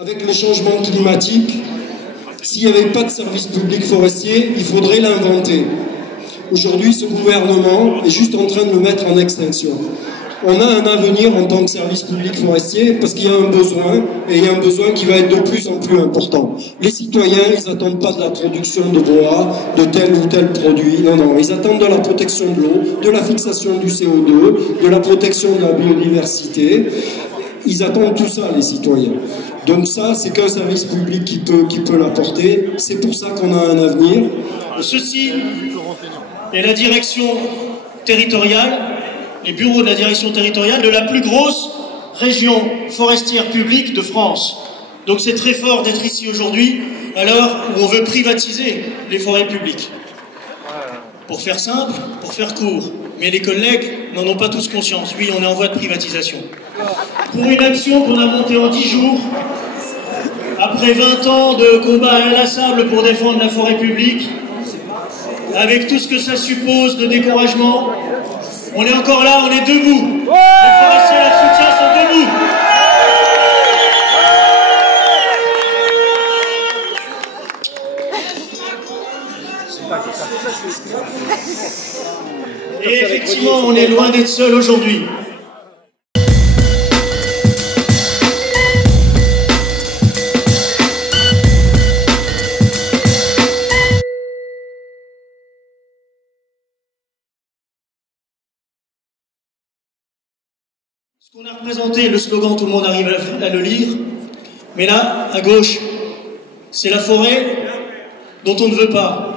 Avec le changement climatique, s'il n'y avait pas de service public forestier, il faudrait l'inventer. Aujourd'hui, ce gouvernement est juste en train de le mettre en extinction. On a un avenir en tant que service public forestier parce qu'il y a un besoin, et il y a un besoin qui va être de plus en plus important. Les citoyens, ils n'attendent pas de la production de bois, de tel ou tel produit, non, ils attendent de la protection de l'eau, de la fixation du CO2, de la protection de la biodiversité. Ils attendent tout ça, les citoyens. Donc ça, c'est qu'un service public qui peut l'apporter. C'est pour ça qu'on a un avenir. Ceci est la direction territoriale, les bureaux de la direction territoriale de la plus grosse région forestière publique de France. Donc c'est très fort d'être ici aujourd'hui, à l'heure où on veut privatiser les forêts publiques. Pour faire simple, pour faire court. Mais les collègues n'en ont pas tous conscience. Oui, on est en voie de privatisation. Pour une action qu'on a montée en 10 jours, après 20 ans de combat inlassable pour défendre la forêt publique, avec tout ce que ça suppose de découragement, on est encore là, on est debout. Les forestiers et leurs soutiens sont debout. Et effectivement, on est loin d'être seul aujourd'hui. Ce qu'on a représenté, le slogan, tout le monde arrive à le lire, mais là, à gauche, c'est la forêt dont on ne veut pas.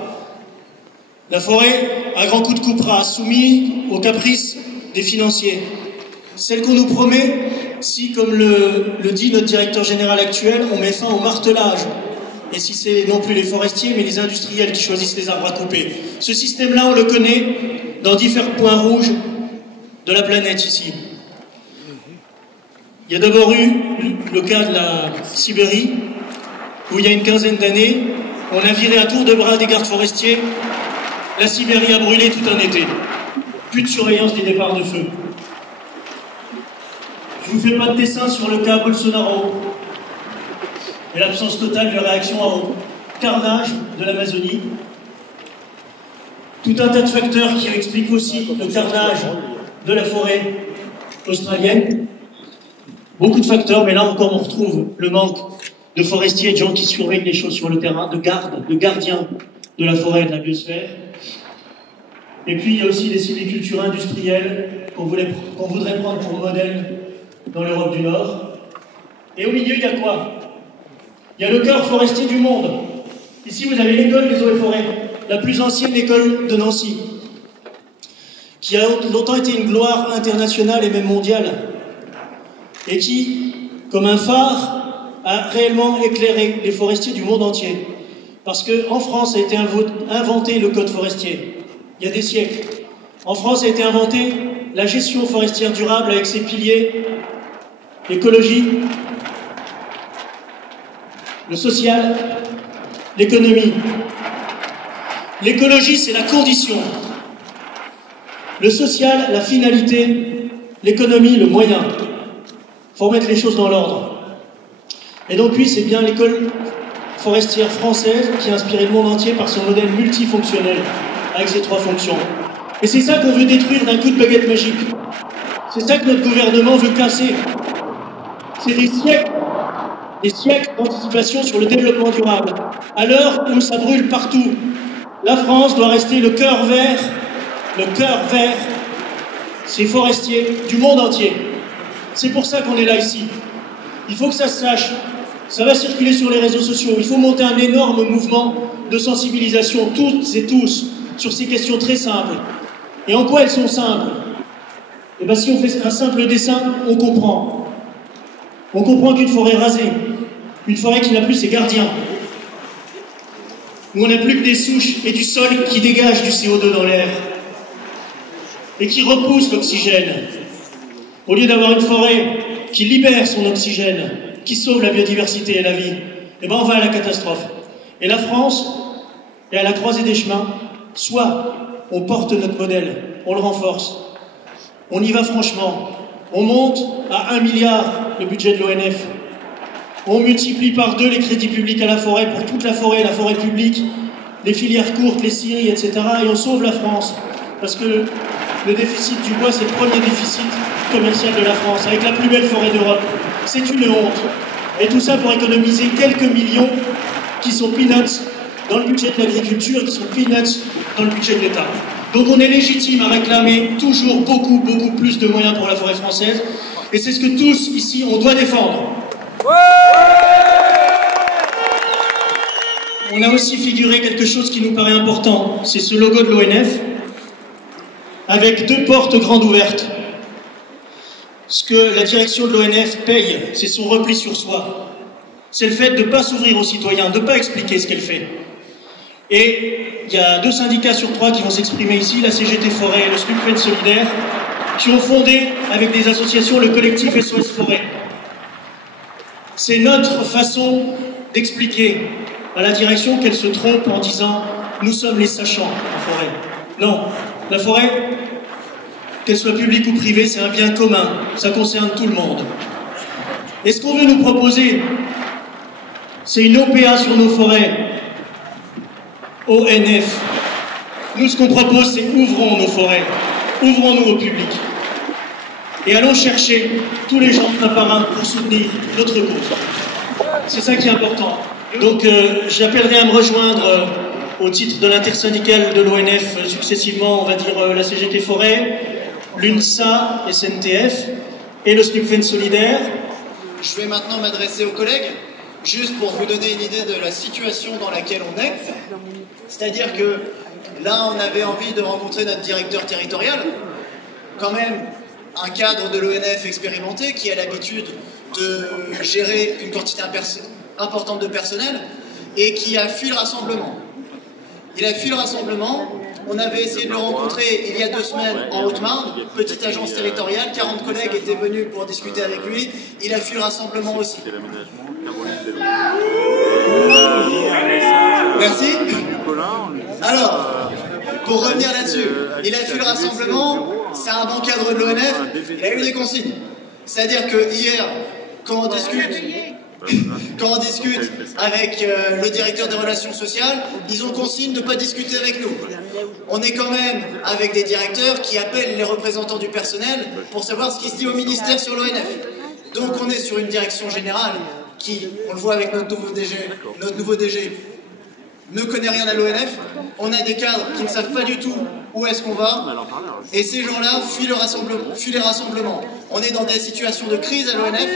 La forêt, à grands coups de coupe-ras, soumise aux caprices des financiers. Celle qu'on nous promet, si, comme le dit notre directeur général actuel, on met fin au martelage. Et si c'est non plus les forestiers, mais les industriels qui choisissent les arbres à couper. Ce système-là, on le connaît dans différents points rouges de la planète ici. Il y a d'abord eu le cas de la Sibérie, où il y a une quinzaine d'années, on a viré à tour de bras des gardes forestiers. La Sibérie a brûlé tout un été. Plus de surveillance des départs de feu. Je ne vous fais pas de dessin sur le cas Bolsonaro et l'absence totale de réaction au carnage de l'Amazonie. Tout un tas de facteurs qui expliquent aussi le carnage de la forêt australienne. Beaucoup de facteurs, mais là encore on retrouve le manque de forestiers et de gens qui surveillent les choses sur le terrain, de gardes, de gardiens de la forêt et de la biosphère. Et puis il y a aussi les sylvicultures industrielles qu'on voudrait prendre pour modèle dans l'Europe du Nord. Et au milieu, il y a quoi? Il y a le cœur forestier du monde. Ici, vous avez l'école des eaux et forêts, la plus ancienne école de Nancy, qui a longtemps été une gloire internationale et même mondiale, et qui, comme un phare, a réellement éclairé les forestiers du monde entier. Parce qu'en France a été inventé le code forestier, il y a des siècles. En France a été inventée la gestion forestière durable avec ses piliers, l'écologie, le social, l'économie. L'écologie, c'est la condition. Le social, la finalité. L'économie, le moyen. Il faut remettre les choses dans l'ordre. Et donc oui, c'est bien l'école forestière française qui a inspiré le monde entier par son modèle multifonctionnel, avec ses 3 fonctions. Et c'est ça qu'on veut détruire d'un coup de baguette magique. C'est ça que notre gouvernement veut casser. C'est des siècles d'anticipation sur le développement durable. À l'heure où ça brûle partout, la France doit rester le cœur vert, ces forestiers du monde entier. C'est pour ça qu'on est là ici. Il faut que ça se sache. Ça va circuler sur les réseaux sociaux. Il faut monter un énorme mouvement de sensibilisation, toutes et tous, sur ces questions très simples. Et en quoi elles sont simples? Eh bien, si on fait un simple dessin, on comprend. On comprend qu'une forêt rasée, une forêt qui n'a plus ses gardiens, où on n'a plus que des souches et du sol qui dégagent du CO2 dans l'air et qui repousse l'oxygène, au lieu d'avoir une forêt qui libère son oxygène, qui sauve la biodiversité et la vie, eh bien on va à la catastrophe. Et la France est à la croisée des chemins. Soit on porte notre modèle, on le renforce, on y va franchement, on monte à 1 milliard le budget de l'ONF, On multiplie par 2 les crédits publics à la forêt pour toute la forêt publique, les filières courtes, les scieries, etc. Et on sauve la France. Parce que le déficit du bois, c'est le premier déficit commercial de la France, avec la plus belle forêt d'Europe. C'est une honte. Et tout ça pour économiser quelques millions qui sont peanuts dans le budget de l'agriculture, qui sont peanuts dans le budget de l'État. Donc on est légitime à réclamer toujours beaucoup plus de moyens pour la forêt française. Et c'est ce que tous, ici, on doit défendre. On a aussi figuré quelque chose qui nous paraît important. C'est ce logo de l'ONF, avec 2 portes grandes ouvertes. Ce que la direction de l'ONF paye, c'est son repli sur soi. C'est le fait de ne pas s'ouvrir aux citoyens, de ne pas expliquer ce qu'elle fait. Et il y a 2 syndicats sur 3 qui vont s'exprimer ici, la CGT Forêt et le SNUPFEN Solidaire, qui ont fondé, avec des associations, le collectif SOS Forêt. C'est notre façon d'expliquer à la direction qu'elle se trompe en disant « nous sommes les sachants en forêt ». Non, la forêt, qu'elle soit publique ou privée, c'est un bien commun, ça concerne tout le monde. Et ce qu'on veut nous proposer, c'est une OPA sur nos forêts, ONF. Nous, ce qu'on propose, c'est ouvrons nos forêts, ouvrons-nous au public. Et allons chercher tous les gens un par un pour soutenir notre cause. C'est ça qui est important. Donc j'appellerai à me rejoindre au titre de l'intersyndicale de l'ONF successivement, on va dire la CGT Forêt, l'UNSA, SNTF et le SNUPFEN Solidaire. Je vais maintenant m'adresser aux collègues, juste pour vous donner une idée de la situation dans laquelle on est. C'est-à-dire que là, on avait envie de rencontrer notre directeur territorial, quand même un cadre de l'ONF expérimenté qui a l'habitude de gérer une quantité importante de personnel et qui a fui le rassemblement. Il a fui le rassemblement. On avait essayé de le rencontrer il y a 2 semaines en Haute-Marne, petite agence territoriale, 40 collègues étaient venus pour discuter avec lui. Il a fui le rassemblement aussi. Merci. Alors, pour revenir là-dessus, il a fui le rassemblement, c'est un bon cadre de l'ONF, il a eu des consignes. C'est-à-dire que hier, quand on discute avec le directeur des relations sociales, ils ont consigne de ne pas discuter avec nous. On est quand même avec des directeurs qui appellent les représentants du personnel pour savoir ce qui se dit au ministère sur l'ONF. Donc on est sur une direction générale qui, on le voit avec notre nouveau DG, ne connaît rien à l'ONF. On a des cadres qui ne savent pas du tout où est-ce qu'on va. Et ces gens-là fuient les rassemblements. On est dans des situations de crise à l'ONF.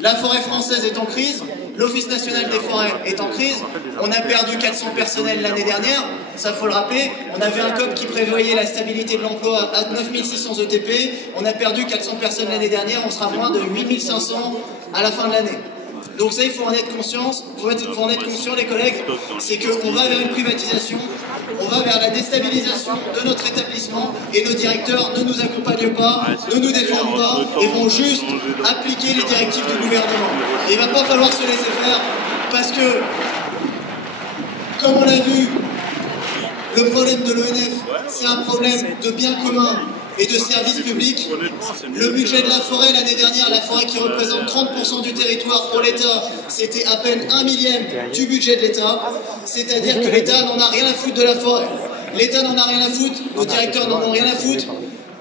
La forêt française est en crise, l'Office national des forêts est en crise, on a perdu 400 personnels l'année dernière, ça faut le rappeler, on avait un code qui prévoyait la stabilité de l'emploi à 9600 ETP, on a perdu 400 personnes l'année dernière, on sera moins de 8500 à la fin de l'année. Donc ça, il faut en être conscient, les collègues, c'est qu'on va vers une privatisation, on va vers la déstabilisation de notre établissement et nos directeurs ne nous accompagnent pas, ne nous défendent pas et vont juste appliquer les directives du gouvernement. Et il ne va pas falloir se laisser faire parce que, comme on l'a vu, le problème de l'ONF, c'est un problème de bien commun et de services publics. Le budget de la forêt l'année dernière, la forêt qui représente 30% du territoire pour l'État, c'était à peine 1/1000 du budget de l'État. C'est-à-dire que l'État n'en a rien à foutre de la forêt. L'État n'en a rien à foutre, nos directeurs n'en ont rien à foutre.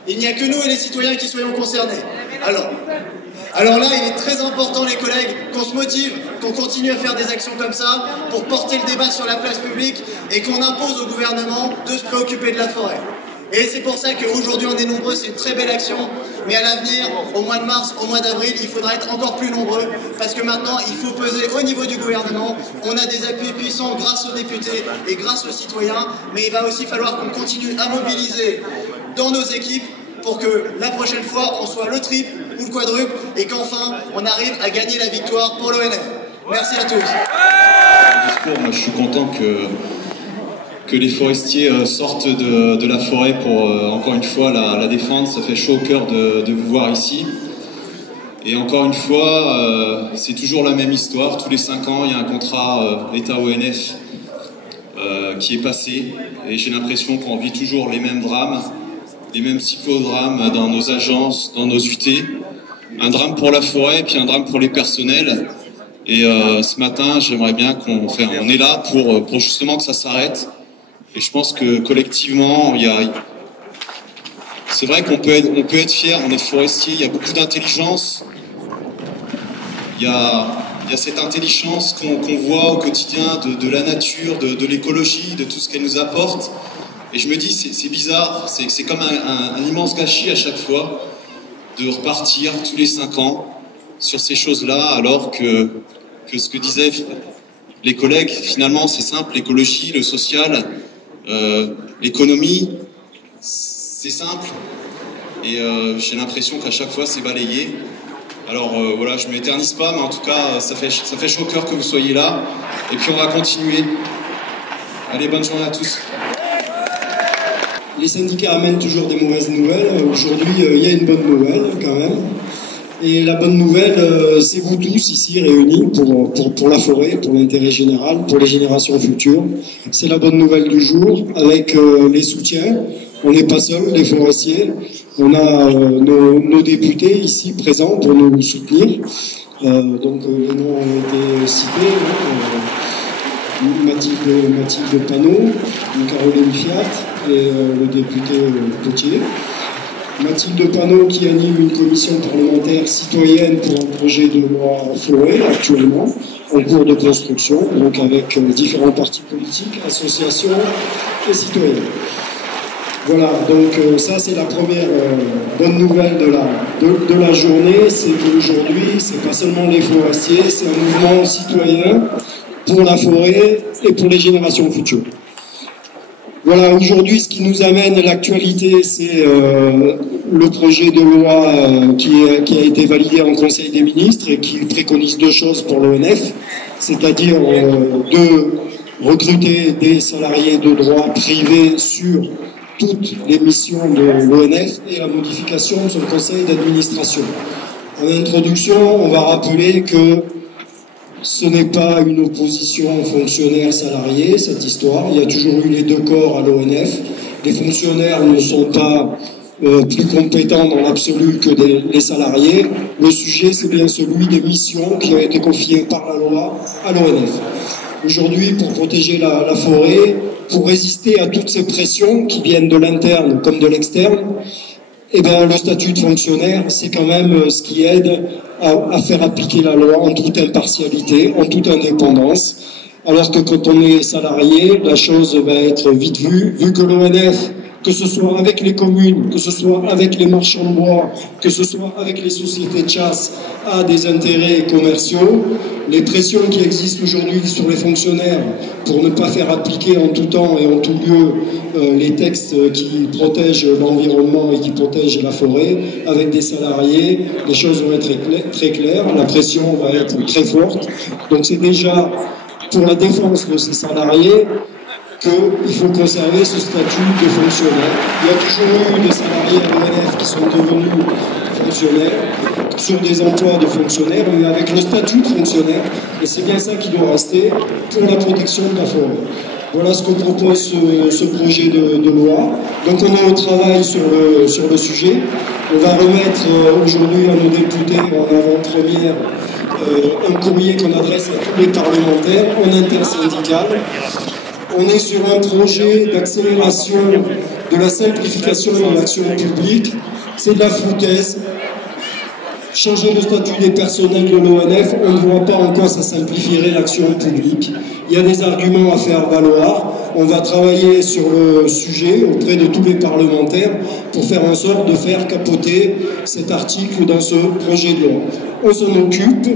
Il n'y a que nous et les citoyens qui soyons concernés. Alors là, il est très important, les collègues, qu'on se motive, qu'on continue à faire des actions comme ça pour porter le débat sur la place publique et qu'on impose au gouvernement de se préoccuper de la forêt. Et c'est pour ça qu'aujourd'hui on est nombreux, c'est une très belle action, mais à l'avenir, au mois de mars, au mois d'avril, il faudra être encore plus nombreux, parce que maintenant il faut peser au niveau du gouvernement, on a des appuis puissants grâce aux députés et grâce aux citoyens, mais il va aussi falloir qu'on continue à mobiliser dans nos équipes pour que la prochaine fois on soit le triple ou le quadruple et qu'enfin on arrive à gagner la victoire pour l'ONF. Merci à tous. Moi je suis content que les forestiers sortent de la forêt pour, encore une fois, la défendre. Ça fait chaud au cœur de vous voir ici. Et encore une fois, c'est toujours la même histoire. Tous les 5 ans, il y a un contrat État-ONF qui est passé. Et j'ai l'impression qu'on vit toujours les mêmes drames, les mêmes psychodrames dans nos agences, dans nos UT. Un drame pour la forêt, puis un drame pour les personnels. Et ce matin, j'aimerais bien on est là pour justement que ça s'arrête. Et je pense que collectivement, c'est vrai qu'on peut être fier, on est forestier, il y a beaucoup d'intelligence. Il y a cette intelligence qu'on voit au quotidien de la nature, de l'écologie, de tout ce qu'elle nous apporte. Et je me dis, c'est bizarre, c'est comme un immense gâchis à chaque fois de repartir tous les 5 ans sur ces choses-là, alors que ce que disaient les collègues, finalement, c'est simple, l'écologie, le social, l'économie, c'est simple. Et j'ai l'impression qu'à chaque fois, c'est balayé. Alors voilà, je ne m'éternise pas, mais en tout cas, ça fait chaud au cœur que vous soyez là. Et puis on va continuer. Allez, bonne journée à tous. Les syndicats amènent toujours des mauvaises nouvelles. Aujourd'hui, il y a une bonne nouvelle quand même. Et la bonne nouvelle, c'est vous tous ici réunis pour la forêt, pour l'intérêt général, pour les générations futures. C'est la bonne nouvelle du jour, avec les soutiens. On n'est pas seuls, les forestiers. On a nos députés ici présents pour nous soutenir. Donc les noms ont été cités. Mathilde Panot, Caroline Fiat et le député Potier. Mathilde Panot qui anime une commission parlementaire citoyenne pour un projet de loi forêt actuellement, en cours de construction, donc avec différents partis politiques, associations et citoyens. Voilà, donc ça c'est la première bonne nouvelle de la journée, c'est qu'aujourd'hui c'est pas seulement les forestiers, c'est un mouvement citoyen pour la forêt et pour les générations futures. Voilà, aujourd'hui, ce qui nous amène à l'actualité, c'est le projet de loi qui a été validé en Conseil des ministres et qui préconise 2 choses pour l'ONF, c'est-à-dire de recruter des salariés de droit privé sur toutes les missions de l'ONF et la modification de son conseil d'administration. En introduction, on va rappeler que ce n'est pas une opposition fonctionnaire-salarié, cette histoire. Il y a toujours eu les 2 corps à l'ONF. Les fonctionnaires ne sont pas plus compétents dans l'absolu que les salariés. Le sujet, c'est bien celui des missions qui ont été confiées par la loi à l'ONF. Aujourd'hui, pour protéger la forêt, pour résister à toutes ces pressions qui viennent de l'interne comme de l'externe, eh bien, le statut de fonctionnaire, c'est quand même ce qui aide à faire appliquer la loi en toute impartialité, en toute indépendance. Alors que quand on est salarié, la chose va être vite vue, vu que l'ONF, que ce soit avec les communes, que ce soit avec les marchands de bois, que ce soit avec les sociétés de chasse, a des intérêts commerciaux. Les pressions qui existent aujourd'hui sur les fonctionnaires pour ne pas faire appliquer en tout temps et en tout lieu les textes qui protègent l'environnement et qui protègent la forêt, avec des salariés, les choses vont être très claires, la pression va être très forte. Donc c'est déjà pour la défense de ces salariés qu'il faut conserver ce statut de fonctionnaire. Il y a toujours eu des salariés à l'ONF qui sont devenus fonctionnaires, sur des emplois de fonctionnaires, mais avec le statut de fonctionnaire, et c'est bien ça qui doit rester pour la protection de la forêt. Voilà ce que propose ce projet de loi. Donc on est au travail sur le sujet. On va remettre aujourd'hui à nos députés en avant-première un courrier qu'on adresse à tous les parlementaires en intersyndical. On est sur un projet d'accélération de la simplification de l'action publique. C'est de la foutaise. Changer le statut des personnels de l'ONF, on ne voit pas en quoi ça simplifierait l'action publique. Il y a des arguments à faire valoir. On va travailler sur le sujet auprès de tous les parlementaires pour faire en sorte de faire capoter cet article dans ce projet de loi. On s'en occupe.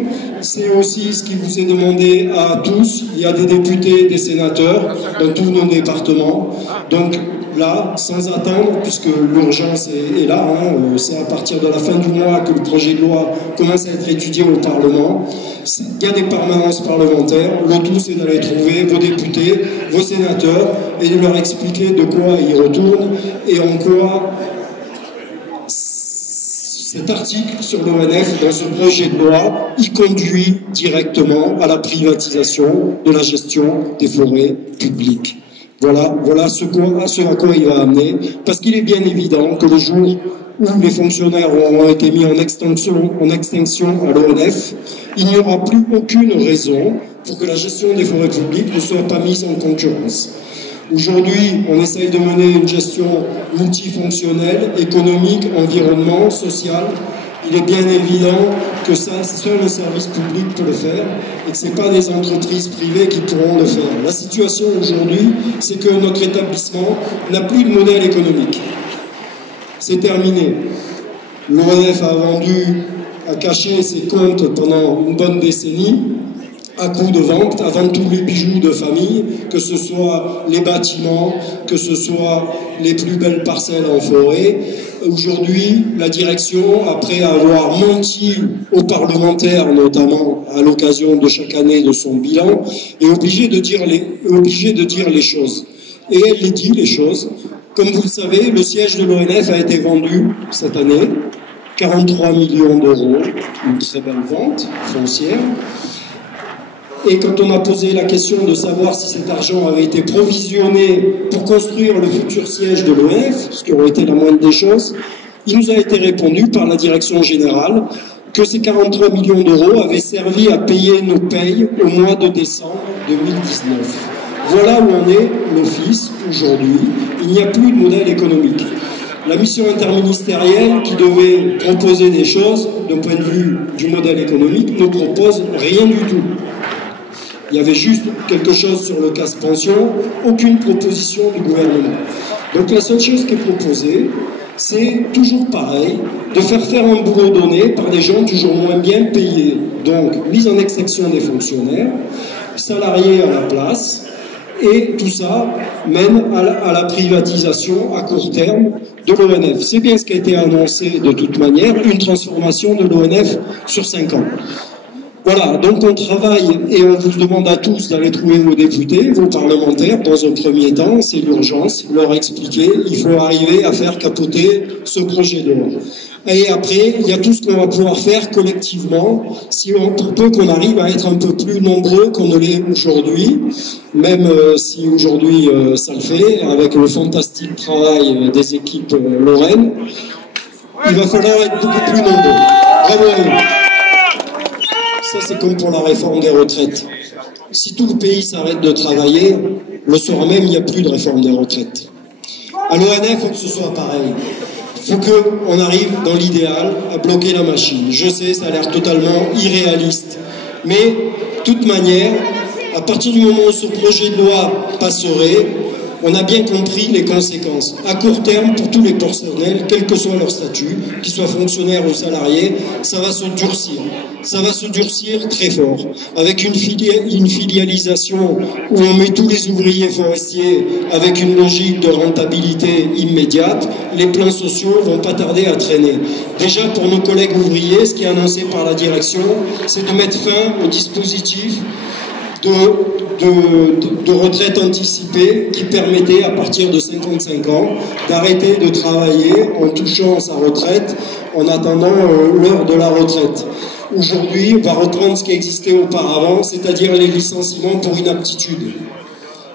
C'est aussi ce qui vous est demandé à tous. Il y a des députés, des sénateurs dans tous nos départements. Donc là, sans attendre, puisque l'urgence est là, c'est à partir de la fin du mois que le projet de loi commence à être étudié au Parlement. Il y a des permanences parlementaires. Le tout, c'est d'aller trouver vos députés, vos sénateurs, et de leur expliquer de quoi ils retournent et en quoi cet article sur l'ONF, dans ce projet de loi, y conduit directement à la privatisation de la gestion des forêts publiques. Voilà ce à quoi il va amener, parce qu'il est bien évident que le jour où les fonctionnaires auront été mis en extinction à l'ONF, il n'y aura plus aucune raison pour que la gestion des forêts publiques ne soit pas mise en concurrence. Aujourd'hui, on essaye de mener une gestion multifonctionnelle, économique, environnement, sociale. Il est bien évident que ça, seul le service public peut le faire et que ce n'est pas des entreprises privées qui pourront le faire. La situation aujourd'hui, c'est que notre établissement n'a plus de modèle économique. C'est terminé. L'ONF a caché ses comptes pendant une bonne décennie à coup de vente, à vendre tous les bijoux de famille, que ce soit les bâtiments, que ce soit les plus belles parcelles en forêt. Aujourd'hui, la direction, après avoir menti aux parlementaires, notamment à l'occasion de chaque année de son bilan, est obligée de dire les choses. Et elle les dit, les choses. Comme vous le savez, le siège de l'ONF a été vendu cette année, 43 millions d'euros, une très belle vente foncière. Et quand on a posé la question de savoir si cet argent avait été provisionné pour construire le futur siège de l'ONF, ce qui aurait été la moindre des choses, il nous a été répondu par la direction générale que ces 43 millions d'euros avaient servi à payer nos payes au mois de décembre 2019. Voilà où en est l'Office aujourd'hui. Il n'y a plus de modèle économique. La mission interministérielle qui devait proposer des choses d'un point de vue du modèle économique ne propose rien du tout. Il y avait juste quelque chose sur le casse pension, aucune proposition du gouvernement. Donc la seule chose qui est proposée, c'est toujours pareil, de faire un boulot donné par des gens toujours moins bien payés. Donc mise en extinction des fonctionnaires, salariés à la place, et tout ça mène à la privatisation à court terme de l'ONF. C'est bien ce qui a été annoncé de toute manière, une transformation de l'ONF sur 5 ans. Voilà, donc on travaille et on vous demande à tous d'aller trouver vos députés, vos parlementaires, dans un premier temps, c'est l'urgence, leur expliquer, il faut arriver à faire capoter ce projet de loi. Et après, il y a tout ce qu'on va pouvoir faire collectivement, pour peu qu'on arrive à être un peu plus nombreux qu'on ne l'est aujourd'hui, même si aujourd'hui ça le fait, avec le fantastique travail des équipes lorraines, il va falloir être beaucoup plus nombreux. Bravo à eux. Ça, c'est comme pour la réforme des retraites. Si tout le pays s'arrête de travailler, le soir même, il n'y a plus de réforme des retraites. À l'ONF, il faut que ce soit pareil. Il faut qu'on arrive, dans l'idéal, à bloquer la machine. Je sais, ça a l'air totalement irréaliste. Mais, de toute manière, à partir du moment où ce projet de loi passerait, on a bien compris les conséquences. À court terme, pour tous les personnels, quel que soit leur statut, qu'ils soient fonctionnaires ou salariés, ça va se durcir. Ça va se durcir très fort. Avec une filialisation où on met tous les ouvriers forestiers avec une logique de rentabilité immédiate, les plans sociaux vont pas tarder à traîner. Déjà, pour nos collègues ouvriers, ce qui est annoncé par la direction, c'est de mettre fin au dispositif de retraite anticipée qui permettait à partir de 55 ans d'arrêter de travailler en touchant sa retraite en attendant l'heure de la retraite. Aujourd'hui, on va reprendre ce qui existait auparavant, c'est-à-dire les licenciements pour inaptitude.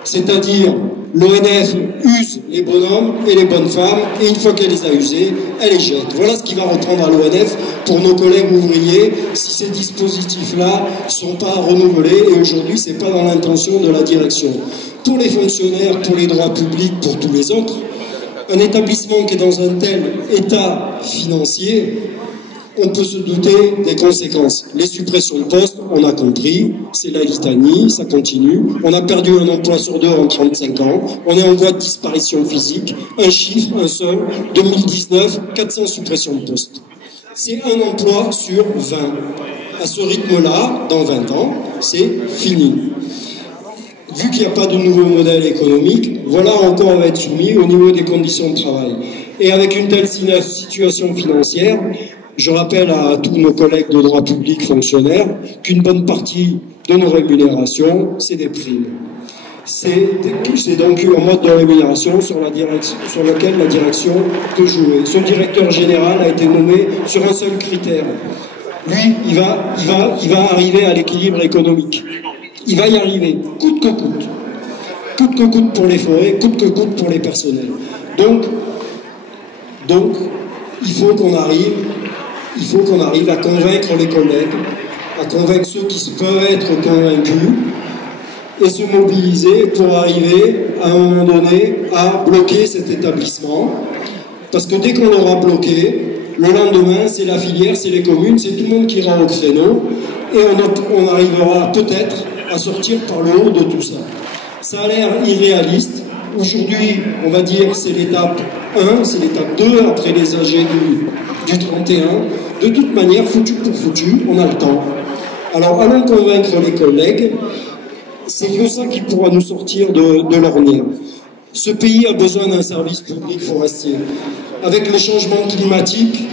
C'est-à-dire, l'ONF use les bonhommes et les bonnes femmes, et une fois qu'elle les a usés, elle les jette. Voilà ce qui va reprendre à l'ONF pour nos collègues ouvriers, si ces dispositifs-là ne sont pas renouvelés, et aujourd'hui, ce n'est pas dans l'intention de la direction. Pour les fonctionnaires, pour les droits publics, pour tous les autres, un établissement qui est dans un tel état financier, on peut se douter des conséquences. Les suppressions de postes, on a compris, c'est la litanie, ça continue. On a perdu un emploi sur 2 en 35 ans. On est en voie de disparition physique. Un chiffre, un seul, 2019, 400 suppressions de postes. C'est un emploi sur 20. À ce rythme-là, dans 20 ans, c'est fini. Vu qu'il n'y a pas de nouveau modèle économique, voilà encore on va être soumis au niveau des conditions de travail. Et avec une telle situation financière, je rappelle à tous nos collègues de droit public fonctionnaires qu'une bonne partie de nos rémunérations, c'est des primes. C'est donc un mode de rémunération sur lequel la direction peut jouer. Ce directeur général a été nommé sur un seul critère. Lui, il va arriver à l'équilibre économique. Il va y arriver, coûte que coûte. coûte que coûte pour les forêts, coûte que coûte pour les personnels. Donc il faut qu'on arrive à convaincre les collègues, à convaincre ceux qui peuvent être convaincus, et se mobiliser pour arriver à un moment donné à bloquer cet établissement. Parce que dès qu'on l'aura bloqué, le lendemain, c'est la filière, c'est les communes, c'est tout le monde qui ira au créneau, et on arrivera peut-être à sortir par le haut de tout ça. Ça a l'air irréaliste. Aujourd'hui, on va dire c'est l'étape 1, c'est l'étape 2, après les AG du 31. De toute manière, foutu pour foutu, on a le temps. Alors allons convaincre les collègues, c'est que ça qui pourra nous sortir de l'ornière. Ce pays a besoin d'un service public forestier. Avec le changement climatique,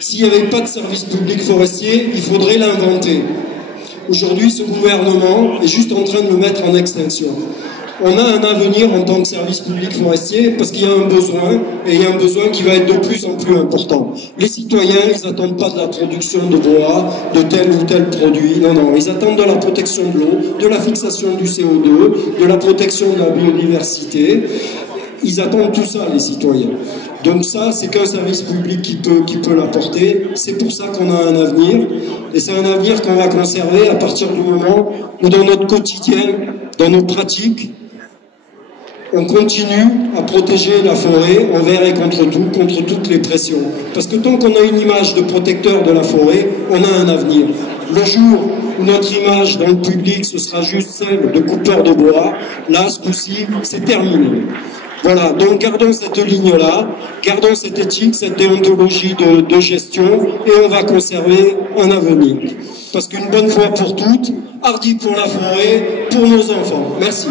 s'il n'y avait pas de service public forestier, il faudrait l'inventer. Aujourd'hui, ce gouvernement est juste en train de le mettre en extinction. On a un avenir en tant que service public forestier parce qu'il y a un besoin, et il y a un besoin qui va être de plus en plus important. Les citoyens, ils n'attendent pas de la production de bois, de tel ou tel produit. Non, non, ils attendent de la protection de l'eau, de la fixation du CO2, de la protection de la biodiversité. Ils attendent tout ça, les citoyens. Donc ça, c'est qu'un service public qui peut l'apporter. C'est pour ça qu'on a un avenir. Et c'est un avenir qu'on va conserver à partir du moment où dans notre quotidien, dans nos pratiques, on continue à protéger la forêt envers et contre tout, contre toutes les pressions. Parce que tant qu'on a une image de protecteur de la forêt, on a un avenir. Le jour où notre image dans le public, ce sera juste celle de coupeur de bois, là, ce coup-ci, c'est terminé. Voilà, donc gardons cette ligne-là, gardons cette éthique, cette déontologie de gestion, et on va conserver un avenir. Parce qu'une bonne fois pour toutes, hardi pour la forêt, pour nos enfants. Merci.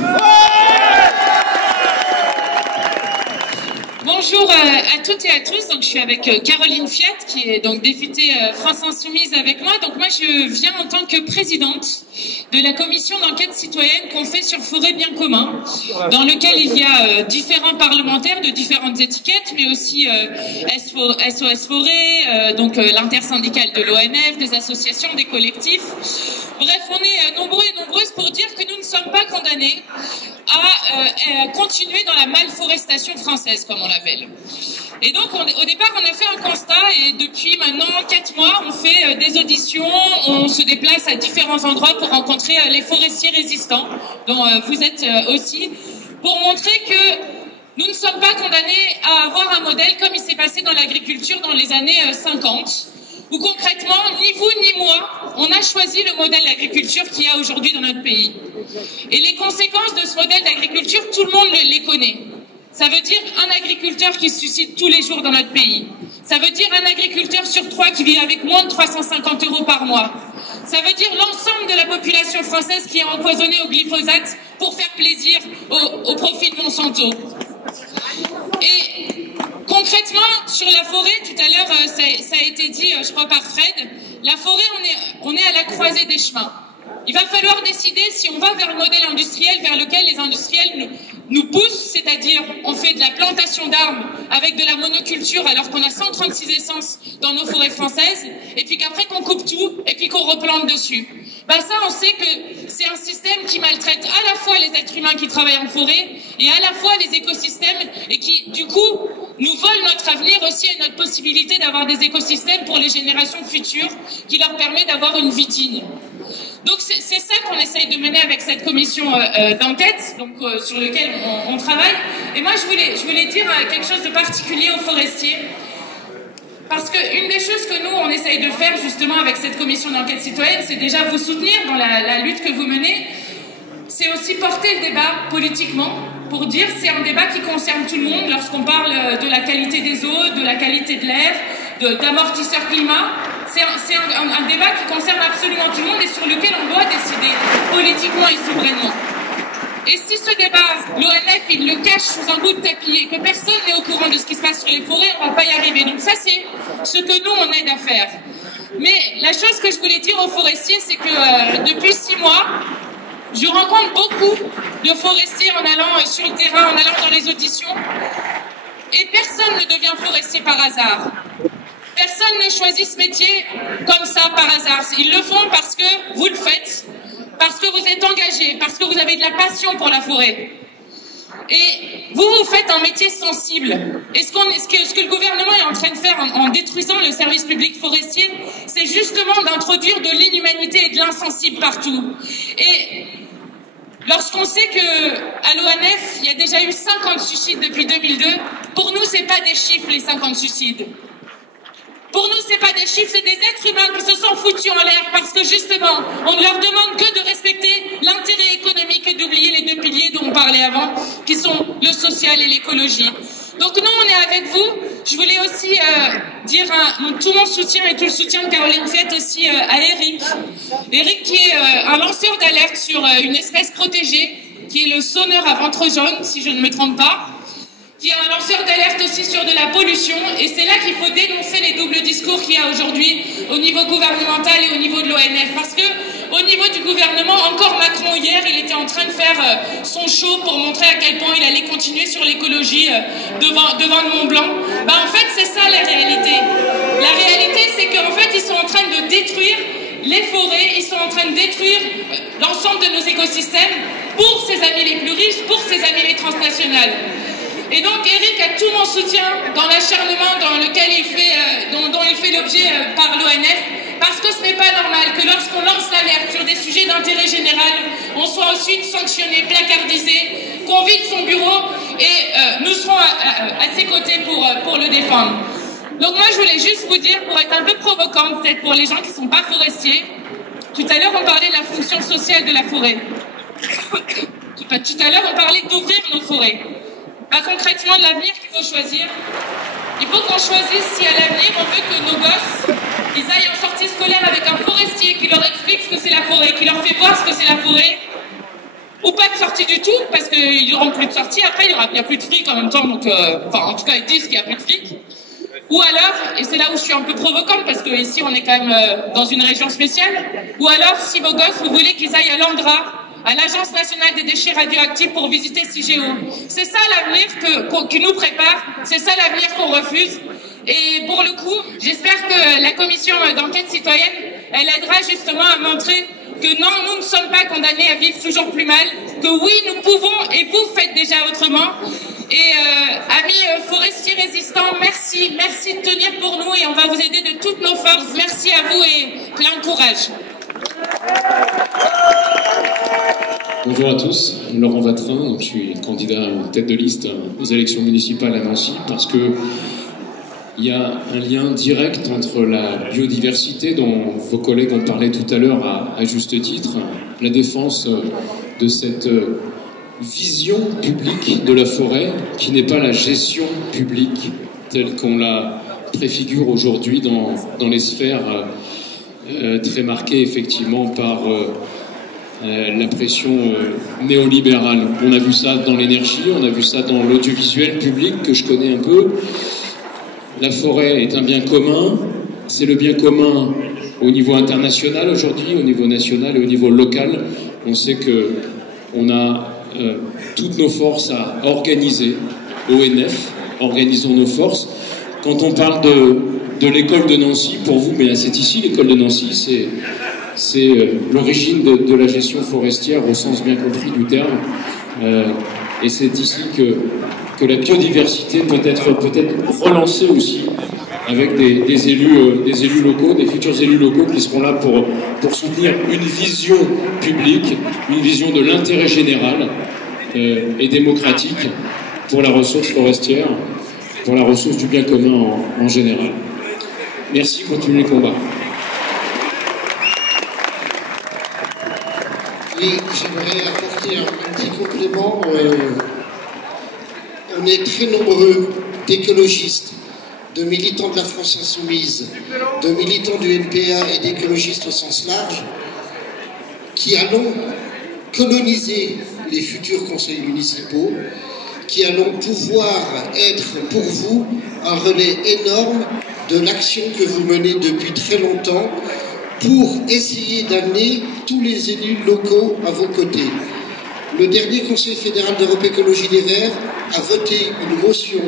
Bonjour à toutes et à tous. Donc je suis avec Caroline Fiat, qui est donc députée France Insoumise avec moi. Donc moi je viens en tant que présidente de la commission d'enquête citoyenne qu'on fait sur Forêt Bien Commun, dans lequel il y a différents parlementaires de différentes étiquettes, mais aussi SOS Forêt, donc l'intersyndicale de l'ONF, des associations, des collectifs. Bref, on est nombreux et nombreuses pour dire que nous ne sommes pas condamnés à continuer dans la malforestation française, comme on l'appelle. Et donc, au départ, on a fait un constat, et depuis maintenant 4 mois, on fait des auditions, on se déplace à différents endroits pour rencontrer les forestiers résistants, dont vous êtes aussi, pour montrer que nous ne sommes pas condamnés à avoir un modèle comme il s'est passé dans l'agriculture dans les années 50, où concrètement, ni vous ni moi, on a choisi le modèle d'agriculture qu'il y a aujourd'hui dans notre pays. Et les conséquences de ce modèle d'agriculture, tout le monde les connaît. Ça veut dire un agriculteur qui se suicide tous les jours dans notre pays. Ça veut dire un agriculteur sur 3 qui vit avec moins de 350 € par mois. Ça veut dire l'ensemble de la population française qui est empoisonnée au glyphosate pour faire plaisir au profit de Monsanto. Et concrètement, sur la forêt, tout à l'heure, ça a été dit, je crois, par Fred, la forêt, on est à la croisée des chemins. Il va falloir décider si on va vers le modèle industriel vers lequel les industriels nous poussent, c'est-à-dire on fait de la plantation d'arbres avec de la monoculture alors qu'on a 136 essences dans nos forêts françaises, et puis qu'après qu'on coupe tout et puis qu'on replante dessus. Bah ça, on sait que c'est un système qui maltraite à la fois les êtres humains qui travaillent en forêt et à la fois les écosystèmes, et qui, du coup, nous vole notre avenir aussi et notre possibilité d'avoir des écosystèmes pour les générations futures qui leur permet d'avoir une vie digne. Donc c'est ça qu'on essaye de mener avec cette commission d'enquête, donc sur lequel on travaille. Et moi je voulais dire quelque chose de particulier aux forestiers, parce qu'une des choses que nous on essaye de faire justement avec cette commission d'enquête citoyenne, c'est déjà vous soutenir dans la lutte que vous menez. C'est aussi porter le débat politiquement, pour dire c'est un débat qui concerne tout le monde lorsqu'on parle de la qualité des eaux, de la qualité de l'air, d'amortisseurs climat. C'est un débat qui concerne absolument tout le monde et sur lequel on doit décider politiquement et souverainement. Et si ce débat, l'ONF, il le cache sous un bout de tapis et que personne n'est au courant de ce qui se passe sur les forêts, on ne va pas y arriver. Donc ça, c'est ce que nous, on aide à faire. Mais la chose que je voulais dire aux forestiers, c'est que depuis 6 mois, je rencontre beaucoup de forestiers en allant sur le terrain, en allant dans les auditions, et personne ne devient forestier par hasard. Personne ne choisit ce métier comme ça par hasard. Ils le font parce que vous le faites, parce que vous êtes engagés, parce que vous avez de la passion pour la forêt. Et vous faites un métier sensible. Et ce que le gouvernement est en train de faire en détruisant le service public forestier, c'est justement d'introduire de l'inhumanité et de l'insensible partout. Et lorsqu'on sait qu'à l'ONF, il y a déjà eu 50 suicides depuis 2002, pour nous, c'est pas des chiffres, les 50 suicides. Pour nous, c'est pas des chiffres, c'est des êtres humains qui se sont foutus en l'air parce que justement, on ne leur demande que de respecter l'intérêt économique et d'oublier les deux piliers dont on parlait avant, qui sont le social et l'écologie. Donc nous, on est avec vous. Je voulais aussi dire tout mon soutien et tout le soutien de Caroline Fiette aussi à Eric. Eric qui est un lanceur d'alerte sur une espèce protégée, qui est le sonneur à ventre jaune, si je ne me trompe pas, qui est un lanceur d'alerte aussi sur de la pollution. Et c'est là qu'il faut dénoncer les doubles discours qu'il y a aujourd'hui au niveau gouvernemental et au niveau de l'ONF. Parce que au niveau du gouvernement, encore Macron hier, il était en train de faire son show pour montrer à quel point il allait continuer sur l'écologie devant le Mont Blanc. En fait, c'est ça la réalité. La réalité, c'est qu'en fait, ils sont en train de détruire les forêts, ils sont en train de détruire l'ensemble de nos écosystèmes pour ses amis les plus riches, pour ses amis les transnationales. Et donc Eric a tout mon soutien dans l'acharnement dans lequel dont il fait l'objet par l'ONF, parce que ce n'est pas normal que lorsqu'on lance l'alerte sur des sujets d'intérêt général, on soit ensuite sanctionné, placardisé, qu'on vide son bureau et nous serons à ses côtés pour le défendre. Donc moi je voulais juste vous dire, pour être un peu provocante peut-être pour les gens qui ne sont pas forestiers, tout à l'heure on parlait de la fonction sociale de la forêt. Tout à l'heure on parlait d'ouvrir nos forêts. Concrètement, l'avenir qu'il faut choisir, il faut qu'on choisisse si à l'avenir on veut que nos gosses ils aillent en sortie scolaire avec un forestier qui leur explique ce que c'est la forêt, qui leur fait voir ce que c'est la forêt, ou pas de sortie du tout, parce qu'ils n'auront plus de sortie, après il n'y a plus de fric en même temps, donc, en tout cas ils disent qu'il n'y a plus de fric. Ou alors, et c'est là où je suis un peu provocante, parce qu'ici on est quand même dans une région spéciale, ou alors si vos gosses, vous voulez qu'ils aillent à l'ANDRA, à l'Agence nationale des déchets radioactifs pour visiter CIGEO. C'est ça l'avenir qui nous prépare, c'est ça l'avenir qu'on refuse. Et pour le coup, j'espère que la commission d'enquête citoyenne, elle aidera justement à montrer que non, nous ne sommes pas condamnés à vivre toujours plus mal, que oui, nous pouvons et vous faites déjà autrement. Et amis forestiers résistants, merci de tenir pour nous et on va vous aider de toutes nos forces. Merci à vous et plein de courage. Bonjour à tous, Laurent Vatrin, donc je suis candidat en tête de liste aux élections municipales à Nancy parce que il y a un lien direct entre la biodiversité dont vos collègues ont parlé tout à l'heure à juste titre, la défense de cette vision publique de la forêt qui n'est pas la gestion publique telle qu'on la préfigure aujourd'hui dans les sphères très marquées effectivement par la pression néolibérale. On a vu ça dans l'énergie, on a vu ça dans l'audiovisuel public que je connais un peu. La forêt est un bien commun, c'est le bien commun au niveau international aujourd'hui, au niveau national et au niveau local. On sait que on a toutes nos forces à organiser. ONF, organisons nos forces. Quand on parle de l'école de Nancy, pour vous, mais c'est ici l'école de Nancy, c'est l'origine de la gestion forestière au sens bien compris du terme. Et c'est ici que la biodiversité peut être relancée aussi avec des élus locaux, des futurs élus locaux qui seront là pour soutenir une vision publique, une vision de l'intérêt général et démocratique pour la ressource forestière, pour la ressource du bien commun en général. Merci, continuez le combat. Oui, j'aimerais apporter un petit complément. On est très nombreux d'écologistes, de militants de la France Insoumise, de militants du NPA et d'écologistes au sens large, qui allons coloniser les futurs conseils municipaux, qui allons pouvoir être pour vous un relais énorme de l'action que vous menez depuis très longtemps pour essayer d'amener tous les élus locaux à vos côtés. Le dernier Conseil fédéral d'Europe Écologie Les Verts a voté une motion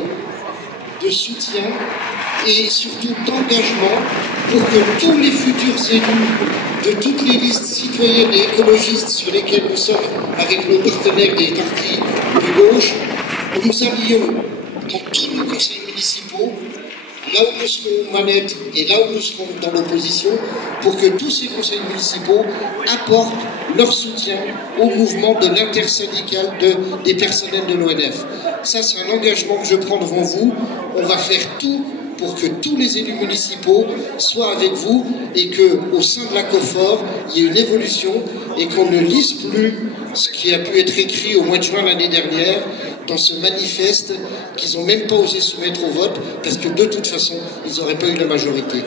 de soutien et surtout d'engagement pour que tous les futurs élus de toutes les listes citoyennes et écologistes sur lesquelles nous sommes avec nos partenaires des partis de gauche, nous allions dans tous nos conseils municipaux, là où nous serons aux manettes et là où nous serons dans l'opposition, pour que tous ces conseils municipaux apportent leur soutien au mouvement de l'intersyndical des personnels de l'ONF. Ça, c'est un engagement que je prends devant vous. On va faire tout pour que tous les élus municipaux soient avec vous et qu'au sein de la COFOR, il y ait une évolution et qu'on ne lise plus ce qui a pu être écrit au mois de juin l'année dernière dans ce manifeste qu'ils n'ont même pas osé soumettre au vote parce que de toute façon, ils n'auraient pas eu la majorité.